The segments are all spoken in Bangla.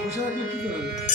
বসে রাখলে কি করবে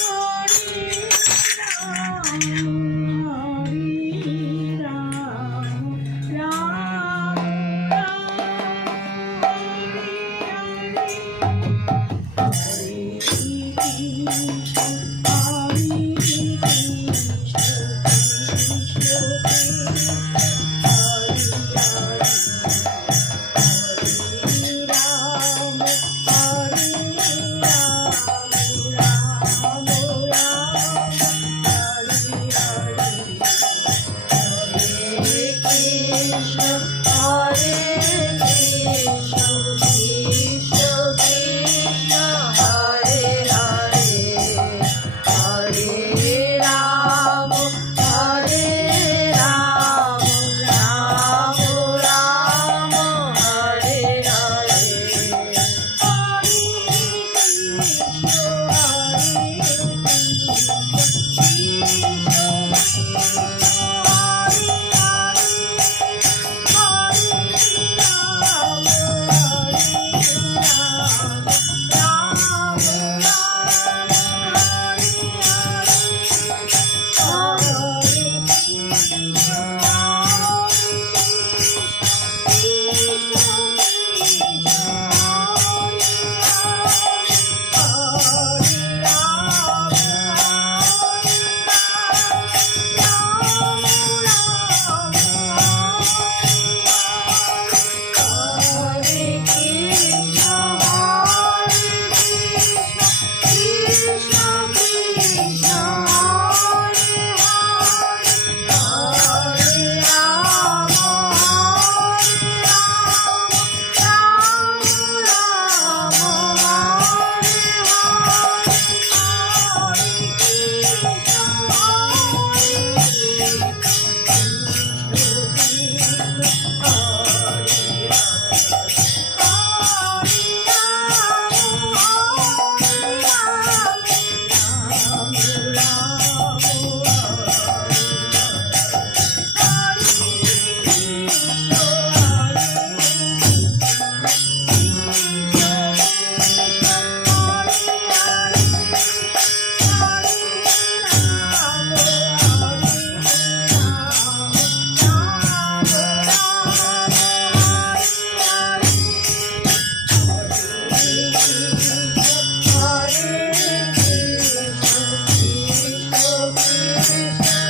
Thank you.